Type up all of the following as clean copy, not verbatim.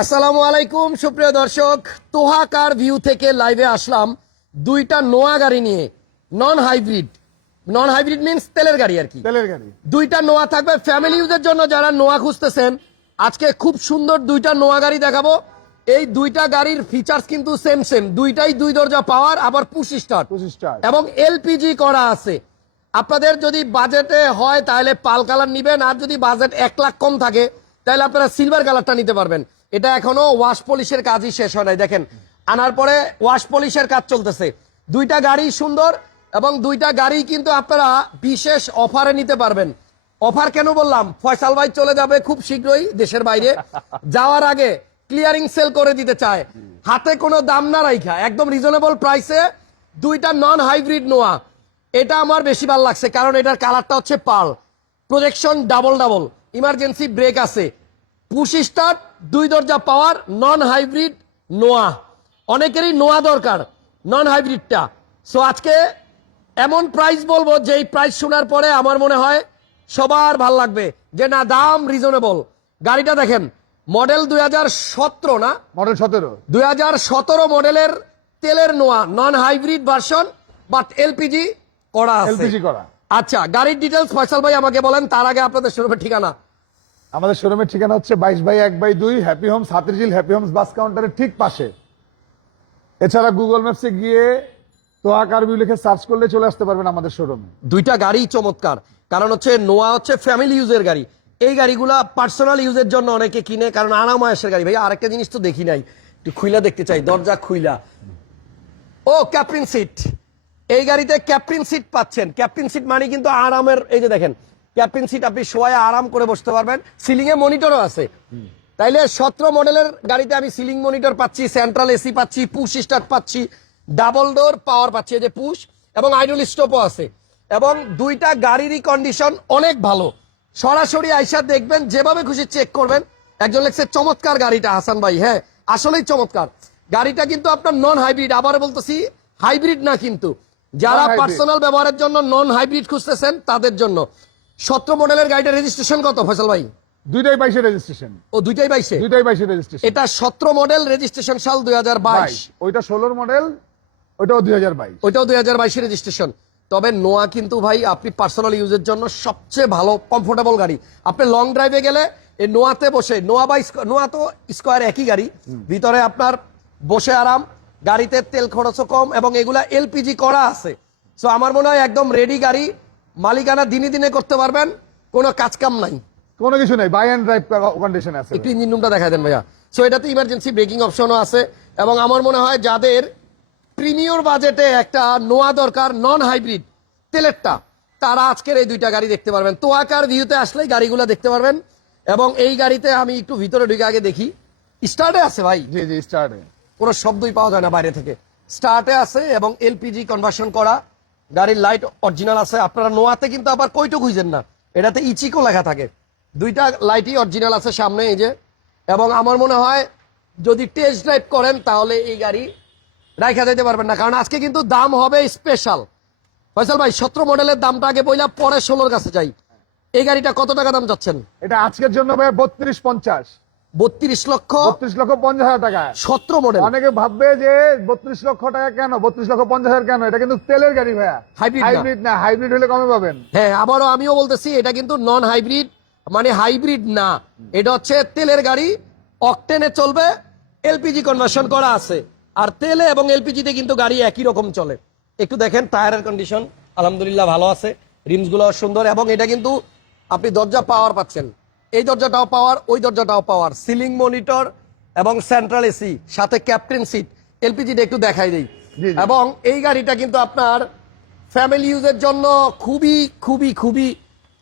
আসসালামু আলাইকুম সুপ্রিয় দর্শক, তোহা কার ভিউ থেকে লাইভে আসলাম দুইটা নোয়া গাড়ি নিয়ে। নন হাইব্রিড মিন্স তেলের গাড়ি আর কি। তেলের গাড়ি দুইটা নোয়া থাকবে ফ্যামিলি ইউজের জন্য, যারা নোয়া খুঁজতেছেন। আজকে খুব সুন্দর দুইটা নোয়া গাড়ি দেখাবো। এই দুইটা গাড়ির ফিচার্স কিন্তু সেম, দুইটাই 2 দরজা পাওয়ার, আবার পুশ স্টার্ট এবং এলপিজি করা আছে। আপনাদের যদি বাজেটে হয় তাহলে পাল কালার নিবেন, আর যদি বাজেট 1 লাখ কম থাকে তাহলে আপনারা সিলভার কালারটা নিতে পারবেন। এটা এখনো ওয়াশ পলিশের কাজই শেষ হয় নাই, দেখেন আনার পরে ওয়াশ পলিশের কাজ চলতেছে। দুইটা গাড়ি সুন্দর এবং দুইটা গাড়ি কিন্তু আপনারা বিশেষ অফারে নিতে পারবেন। অফার কেন বললাম, ফয়সাল ভাই চলে যাবে খুব শীঘ্রই দেশের বাইরে, যাওয়ার আগে ক্লিয়ারিং সেল করে দিতে চায়, হাতে কোনো দাম না রাইখা একদম রিজনেবল প্রাইসে দুইটা নন হাইব্রিড নোয়া। এটা আমার বেশি ভালো লাগছে কারণ এটার কালারটা হচ্ছে pearl, projection double, emergency brake আছে, পুশ স্টার্ট, 2 দরজা পাওয়ার, নন হাইব্রিড নোয়া। অনেকেরই নোয়া দরকার, নন হাইব্রিডটা। সো আজকে এমন প্রাইস বলবো যে এই প্রাইস শোনার পরে আমার মনে হয় সবার ভাল লাগবে, যে না দাম রিজনেবল। গাড়িটা দেখেন, মডেল 2017 না, মডেল 17 2017 মডেলের তেলের নোয়া, non hybrid version but LPG করা আছে। আচ্ছা, গাড়ির ডিটেলস ফয়সাল ভাই আমাকে বলেন, তার আগে আপনাদের শোরুমের ঠিকানা। আমাদের শোরুমের ঠিকানা হচ্ছে 22/1/2 happy homes, Hatirjheel happy homes bus কাউন্টারের ঠিক পাশে। এছাড়া গুগল ম্যাপসে গিয়ে তোহা কার ভিউ লিখে সার্চ করলে চলে আসতে পারবেন আমাদের শোরুমে। দুইটা গাড়ি চমৎকার, কারণ হচ্ছে নোয়া হচ্ছে ফ্যামিলি ইউজের গাড়ি। এই গাড়িগুলা পার্সোনাল ইউজের জন্য অনেকে কিনে, কারণ আরামায়েশের গাড়ি। ভাই আরেকটা জিনিস তো দেখি নাই, একটু খুইলা দেখতে চাই, দরজা খুইলা। ও ক্যাপ্টেন সিট, এই গাড়িতে ক্যাপ্টেন সিট পাচ্ছেন। ক্যাপ্টেন সিট মানে কিন্তু আরামের, এই যে দেখেন ক্যাপ্টেন সিট, আপনি শোয়ে আরাম করে বসতে পারবেন। সিলিং এ মনিটরও আছে। তাইলে 17 মডেলের গাড়িতে আমি সিলিং মনিটর পাচ্ছি, সেন্ট্রাল এসি পাচ্ছি, পুশ স্টার্ট পাচ্ছি, ডাবল ডোর পাওয়ার পাচ্ছি, এই যে পুশ, এবং আইডল স্টপও আছে। এবং দুইটা গাড়িরই কন্ডিশন অনেক ভালো। সরাসরি আইসা দেখবেন, যেভাবে খুশি চেক করবেন। একজন লেখছে চমৎকার গাড়িটা হাসান ভাই, হ্যাঁ আসলেই চমৎকার গাড়িটা। কিন্তু আপনার নন হাইব্রিড, আবার বলতেছি হাইব্রিড না, কিন্তু যারা পার্সোনাল ব্যবহারের জন্য নন হাইব্রিড খুঁজতেছেন তাদের জন্য। 17 মডেলের গাড়িটা রেজিস্ট্রেশন কত ফয়সাল ভাই? দুইটাই 22 রেজিস্ট্রেশন। ও দুইটাই 22 রেজিস্ট্রেশন। এটা 17 মডেল, রেজিস্ট্রেশন সাল 2022। ওইটা 16 মডেল, ওইটাও 2022। ওইটাও 2022 রেজিস্ট্রেশন। তবে নোয়া কিন্তু ভাই আপনি পার্সোনাল ইউজের জন্য সবচেয়ে ভালো কমফোর্টেবল গাড়ি। আপনি লং ড্রাইভে গেলে এই নোয়াতে বসে, নোয়া তো স্কয়ার একই গাড়ি, ভিতরে আপনার বসে আরাম, গাড়িতে তেল খরচও কম, এবং এগুলা এলপিজি করা আছে। সো আমার মনে হয় একদম রেডি গাড়ি, মালিকানা দিনে দিনে করতে পারবেন, কোনো কাজ কাম নাই, কোনো কিছু নাই, বাই এন্ড ড্রাইভ কন্ডিশন আছে। একটু ইঞ্জিন রুমটা দেখাই দেন ভাইয়া। সো এটাতে ইমার্জেন্সি ব্রেকিং অপশনও আছে। এবং আমার মনে হয় যাদের প্রিমিয়র বাজেটে একটা নোয়া দরকার, নন হাইব্রিড তেলেরটা, তারা আজকের এই দুইটা গাড়ি দেখতে পারবেন। তোহা কার ভিউতে আসলেই গাড়িগুলো দেখতে পারবেন। এবং এই গাড়িতে আমি একটু ভিতরে ঢুকে আগে দেখি, স্টার্টে আছে ভাই। জি স্টার্টে, কোনো শব্দই পাওয়া যায় না বাইরে থেকে, স্টার্টে আছে এবং এলপিজি কনভার্সন করা। গাড়ির লাইট অরিজিনাল আছে। আপনারা নোয়াতে কিন্তু আবার কইটো খুঁজেন না, এটাতে ইচিকো লেখা থাকে। দুইটা লাইটই অরিজিনাল আছে সামনে, এই যে। এবং আমার মনে হয় যদি টেস্ট ড্রাইভ করেন তাহলে এই গাড়ি রাইখা যেতে পারবেন না, কারণ আজকে কিন্তু দাম হবে স্পেশাল। ফয়সাল ভাই 17 মডেলের দামটা আগে বইলা, পরে 16-র কাছে যাই। এই গাড়িটা কত টাকা দাম যাচ্ছেন? এটা আজকের জন্য ভাই 3250। 32,50,000 টাকা 17 মডেল। অনেকে ভাববে যে 32 লক্ষ টাকা কেন, 32,50,000 কেন? এটা কিন্তু তেলের গাড়ি ভাইয়া, হাইব্রিড না। হাইব্রিড হলে কমে পাবেন। হ্যাঁ, আবারও আমিও বলতেছি, এটা কিন্তু নন হাইব্রিড, মানে হাইব্রিড না, এটা হচ্ছে তেলের গাড়ি, অকটেনে চলবে, এলপিজি কনভার্সন করা আছে। আর তেলে এবং এলপিজিতে কিন্তু গাড়ি একই রকম চলে। একটু দেখেন টায়ারের কন্ডিশন আলহামদুলিল্লাহ ভালো আছে, রিমস গুলো সুন্দর। এবং এটা কিন্তু আপনি দরজা পাওয়ার পাচ্ছেন, এই দরজাটাও পাওয়ার, ওই দরজাটাও পাওয়ার, সিলিং মনিটর এবং সেন্ট্রাল এসি, সাথে ক্যাপ্টেন সিট। এলপিজিটা একটু দেখাই দেই। এবং এই গাড়িটা কিন্তু আপনার ফ্যামিলি ইউজের জন্য খুবই খুবই খুবই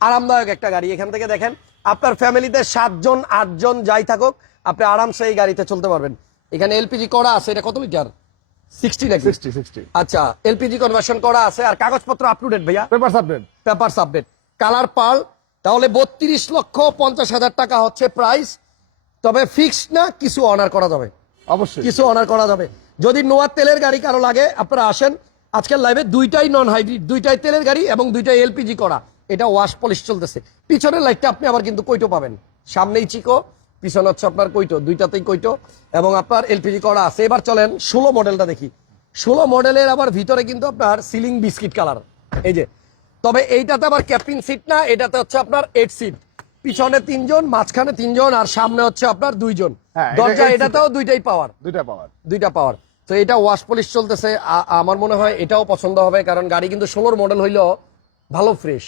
আরামদায়ক একটা গাড়ি। এখান থেকে দেখেন, আপনার ফ্যামিলিতে 7 জন 8 জন যাই থাকুক, আপনি আরামসে এই গাড়িতে চলতে পারবেন। এখানে এলপিজি করা আছে। এটা কত লিটার? 60 নাকি? 60। আচ্ছা, এলপিজি কনভার্সন করা আছে। আর কাগজপত্র আপ টু ডেট ভাইয়া? পেপারস আপডেট, কালার পাল। তাহলে 32,50,000 টাকা হচ্ছে প্রাইস। তবে ফিক্সড না, কিছু অনার করা যাবে, অবশ্যই কিছু অনার করা যাবে। যদি নোয়া তেলের গাড়ি কারো লাগে, আপনারা আসেন আজকের লাইভে। দুইটাই নন হাইব্রিড, দুইটাই তেলের গাড়ি এবং দুইটাই এলপিজি করা। এটা ওয়াশ পলিশ চলতেছে। পিছনের লাইটটা আপনি আবার কিন্তু কইটো পাবেন, সামনেই চিকো, পিছনে হচ্ছে আপনার কৈটো, দুইটাতেই কৈটো এবং আপনার এলপিজি করা আছে। এবার চলেন 16 মডেলটা দেখি। 16 মডেলের আবার ভিতরে কিন্তু আপনার সিলিং বিস্কিট কালার, এই যে। তবে এইটাতে আবার ক্যাপ্টেন সিট না, এটাতে হচ্ছে আপনার 8 সিট, পিছনে 3 জন, মাঝখানে 3 জন, আর সামনে হচ্ছে আপনার 2 জন। হ্যাঁ, দরজা এটা 8 এটাতেও দুইটাই পাওয়ার, দুইটা পাওয়ার। তো এটা ওয়াশ পলিশ চলতেছে, আমার মনে হয় এটাও পছন্দ হবে, কারণ গাড়ি কিন্তু 16 মডেল হইলেও ভালো fresh,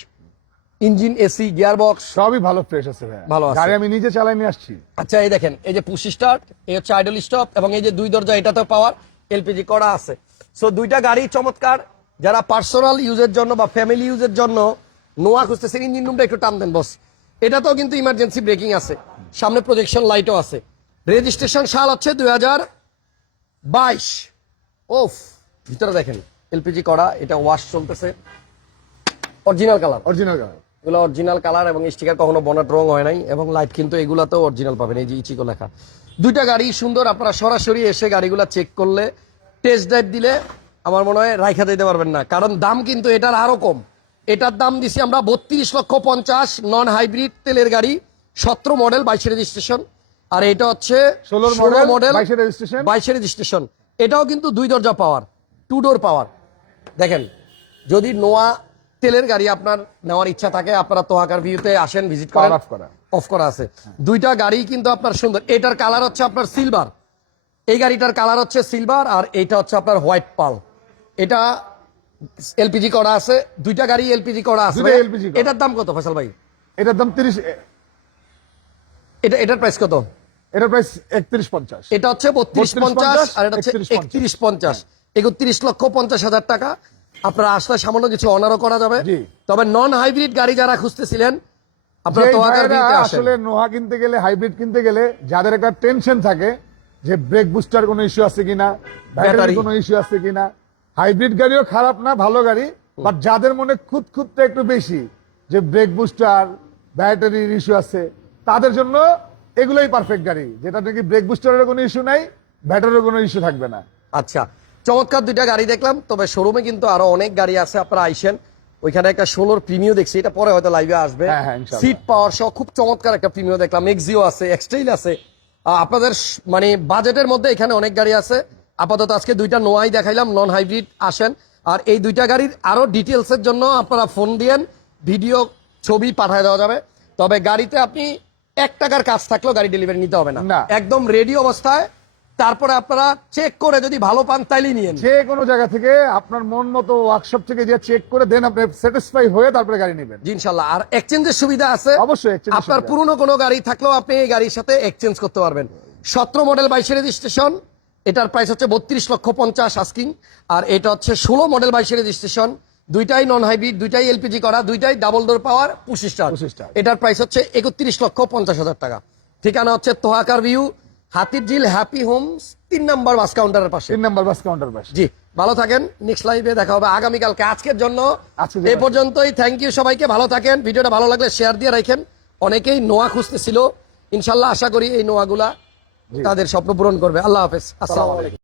engine, AC, gear box সবই ভালো ফ্রেশ আছে ভাই, ভালো আছে। গাড়ি আমি নিজে চালাই নিয়ে আসছি। আচ্ছা, এই দেখেন, এই যে পুশ স্টার্ট, এই হচ্ছে আইডল স্টপ, এবং এই যে 2 দরজা এটাতেও পাওয়ার, এলপিজি করা আছে। সো দুইটা গাড়ি চমৎকার। যারা পার্সোনাল ইউজের জন্য বা ফ্যামিলি ইউজের জন্য নোয়া খুঁজতেছেন, ইঞ্জিন রুমটা একটু টান দেন বস। এটাতেও কিন্তু ইমার্জেন্সি ব্রেকিং আছে, সামনে প্রজেকশন লাইটও আছে। রেজিস্ট্রেশন সাল হচ্ছে 2022। ওফ, ভিতরে দেখেন এলপিজি করা, এটা ওয়াশ চলতেছে, অরিজিনাল কালার, এগুলো অরিজিনাল কালার, এবং স্টিকার কখনো বনাট রং হয় নাই, এবং লাইট কিন্তু এগুলাতেও অরিজিনাল পাবেন, এই যে ইচিকো লেখা। দুইটা গাড়ি সুন্দর, আপনারা সরাসরি এসে গাড়িগুলা চেক করলে, টেস্ট ড্রাইভ দিলে আমার মনে হয় রাইখা দিতে পারবেন না, কারণ দাম কিন্তু এটার আরো কম। এটার দাম দিছি আমরা 32,50,000, নন হাইব্রিড তেলের গাড়ি, 17 মডেল, 22 রেজিস্ট্রেশন। আর এটা হচ্ছে 16 মডেল, 22 রেজিস্ট্রেশন। এটাও কিন্তু 2 দরজা পাওয়ার, 2 ডোর পাওয়ার। দেখেন, যদি নোয়া তেলের গাড়ি আপনার নেওয়ার ইচ্ছা থাকে, আপনারা তোহাকার ভিউতে আসেন, ভিজিট করেন, অফ করা আছে। দুইটা গাড়ি কিন্তু আপনার সুন্দর। এটার কালার হচ্ছে আপনার সিলভার, এই গাড়িটার কালার হচ্ছে সিলভার, আর এইটা হচ্ছে আপনার হোয়াইট পাল। এটা এলপিজি করা আছে, দুইটা গাড়ি এলপিজি করা আছে। এটার দাম কত ফয়সাল ভাই? এটার দাম 30, এটার প্রাইস কত? এটার প্রাইস 31,50। এটা হচ্ছে 32,50, আর এটা হচ্ছে 31,50, 31,50,000 টাকা। আপনারা আসলে সামান্য কিছু অনারও করা যাবে। তবে নন হাইব্রিড গাড়ি যারা খুঁজতেছিলেন, আপনারা তোহাকার ভিউতে আসেন। আসলে নোহা কিনতে গেলে, হাইব্রিড কিনতে গেলে যাদের একটা টেনশন থাকে যে ব্রেক বুস্টার কোনো ইস্যু আছে কিনা, ব্যাটারি কোনো ইস্যু আছে কিনা, হাইব্রিড গাড়িও খারাপ না, ভালো গাড়ি, বাট যাদের মনে খুঁতখুঁতটা একটু বেশি যে ব্রেক বুস্টার, ব্যাটারির ইস্যু আছে, তাদের জন্য এগুলোই পারফেক্ট গাড়ি, যেটা নাকি ব্রেক বুস্টারের কোনো ইস্যু নাই, ব্যাটারির কোনো ইস্যু থাকবে না। আচ্ছা, চমৎকার দুইটা গাড়ি দেখলাম। তবে শোরুমে কিন্তু আরো অনেক গাড়ি আছে, আপনারা আইসেন। ওইখানে একটা 16 প্রিমিও দেখছি, এটা পরে হয়তো লাইভে আসবে। সিট পাওয়ার সহ খুব চমৎকার একটা প্রিমিও দেখলাম, এক্সিও আছে, এক্সট্রেইল আছে। আপনাদের মানে বাজেটের মধ্যে এখানে অনেক গাড়ি আছে। আপাতত আজকে দুইটা নোয়াই দেখাইলাম, নন হাইব্রিড। আসেন, আর এই দুইটা গাড়ির আরো ডিটেলস এর জন্য আপনারা ফোন দিয়েন, ভিডিও ছবি পাঠিয়ে দেওয়া যাবে। তবে গাড়িতে আপনি 1 টাকার কাজ থাকলেও গাড়ি ডেলিভারি নিতে হবে না, একদম রেডি অবস্থায়। তারপরে আপনারা চেক করে যদি ভালো পান তাইলেই নিয়েন, যে কোনো জায়গা থেকে আপনার মন মতো ওয়ার্কশপ থেকে যে চেক করে দেন, আপনি স্যাটিসফাই হয়ে তারপরে গাড়ি নেবেন ইনশাআল্লাহ। আর এক্সচেঞ্জের সুবিধা আছে অবশ্যই, আপনার পুরনো কোনো গাড়ি থাকলেও আপনি এই গাড়ির সাথে এক্সচেঞ্জ করতে পারবেন। 17 মডেল, 22 রেজিস্ট্রেশন, এটার প্রাইস হচ্ছে 32,50,000 আস্কিং। আর এটা হচ্ছে 16 মডেল, 22 রেজিস্ট্রেশন, দুইটাই নন হাইব্রিড, দুইটাই এলপিজি করা, দুইটাই ডাবল ডোর পাওয়ার, পুশ স্টার্ট। এটার প্রাইস হচ্ছে 31,50,000 টাকা। ঠিকানা হচ্ছে তোহাকার ভিউ, হাতিরঝিল হ্যাপি হোমস, 3 নম্বর বাস কাউন্টারের পাশে। জি, ভালো থাকেন। নেক্সট লাইভে দেখা হবে আগামীকালকে। আজকের জন্য এই পর্যন্তই। থ্যাংক ইউ সবাইকে, ভালো থাকেন। ভিডিওটা ভালো লাগলে শেয়ার দিয়ে রাখেন। অনেকেই নোয়া খুঁজতেছিল, ইনশাল্লাহ আশা করি এই নোয়াগুলা তাদের স্বপ্ন পূরণ করবে। আল্লাহ হাফেজ, আসসালামু আলাইকুম।